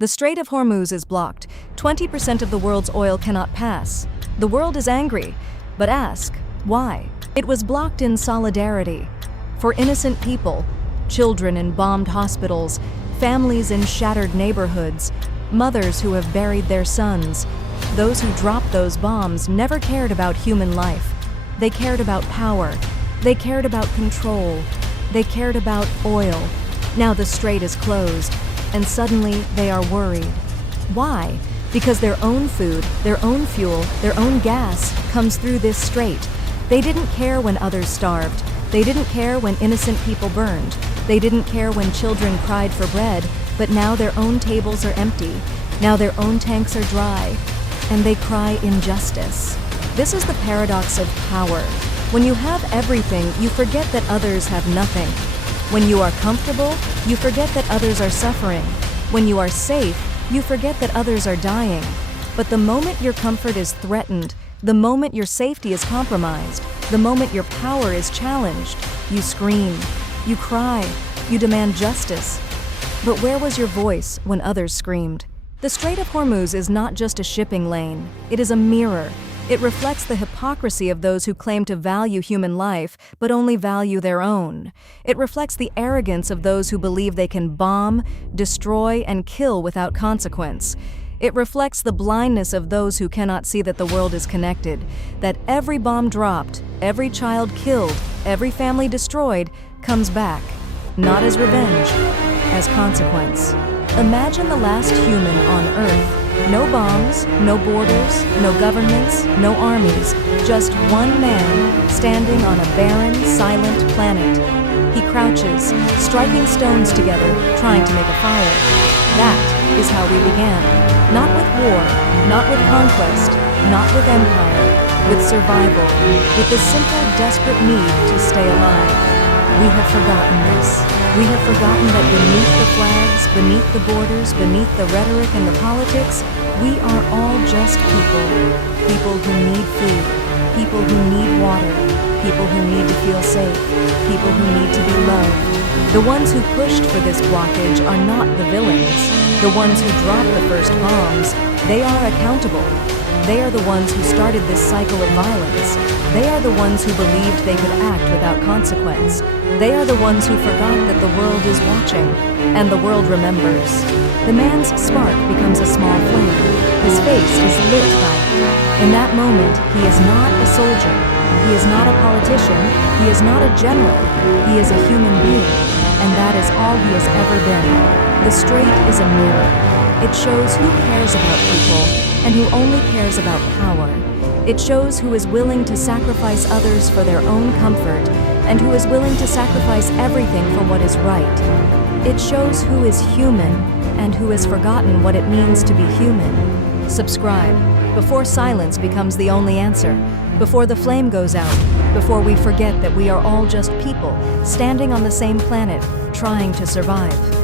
The Strait of Hormuz is blocked. 20% of the world's oil cannot pass. The world is angry, but ask, why? It was blocked in solidarity. For innocent people, children in bombed hospitals, families in shattered neighborhoods, mothers who have buried their sons. Those who dropped those bombs never cared about human life. They cared about power. They cared about control. They cared about oil. Now the strait is closed, and suddenly they are worried. Why? Because their own food, their own fuel, their own gas comes through this strait. They didn't care when others starved. They didn't care when innocent people burned. They didn't care when children cried for bread, but now their own tables are empty. Now their own tanks are dry, and they cry injustice. This is the paradox of power. When you have everything, you forget that others have nothing. When you are comfortable, you forget that others are suffering. When you are safe, you forget that others are dying. But the moment your comfort is threatened, the moment your safety is compromised, the moment your power is challenged, you scream, you cry, you demand justice. But where was your voice when others screamed? The Strait of Hormuz is not just a shipping lane, it is a mirror. It reflects the hypocrisy of those who claim to value human life, but only value their own. It reflects the arrogance of those who believe they can bomb, destroy, and kill without consequence. It reflects the blindness of those who cannot see that the world is connected, that every bomb dropped, every child killed, every family destroyed, comes back, not as revenge, as consequence. Imagine the last human on Earth. No bombs, no borders, no governments, no armies, just one man standing on a barren, silent planet. He crouches, striking stones together, trying to make a fire. That is how we began. Not with war, not with conquest, not with empire, with survival, with the simple, desperate need to stay alive. We have forgotten this. We have forgotten that beneath the flags, beneath the borders, beneath the rhetoric and the politics, we are all just people. People who need food, people who need water, people who need to feel safe, people who need to be loved. The ones who pushed for this blockage are not the villains. The ones who dropped the first bombs, they are accountable. They are the ones who started this cycle of violence. They are the ones who believed they could act without consequence. They are the ones who forgot that the world is watching, and the world remembers. The man's spark becomes a small flame. His face is lit by it. In that moment, he is not a soldier. He is not a politician. He is not a general. He is a human being, and that is all he has ever been. The strait is a mirror. It shows who cares about people and who only cares about power. It shows who is willing to sacrifice others for their own comfort and who is willing to sacrifice everything for what is right. It shows who is human and who has forgotten what it means to be human. Subscribe before silence becomes the only answer, before the flame goes out, before we forget that we are all just people standing on the same planet, trying to survive.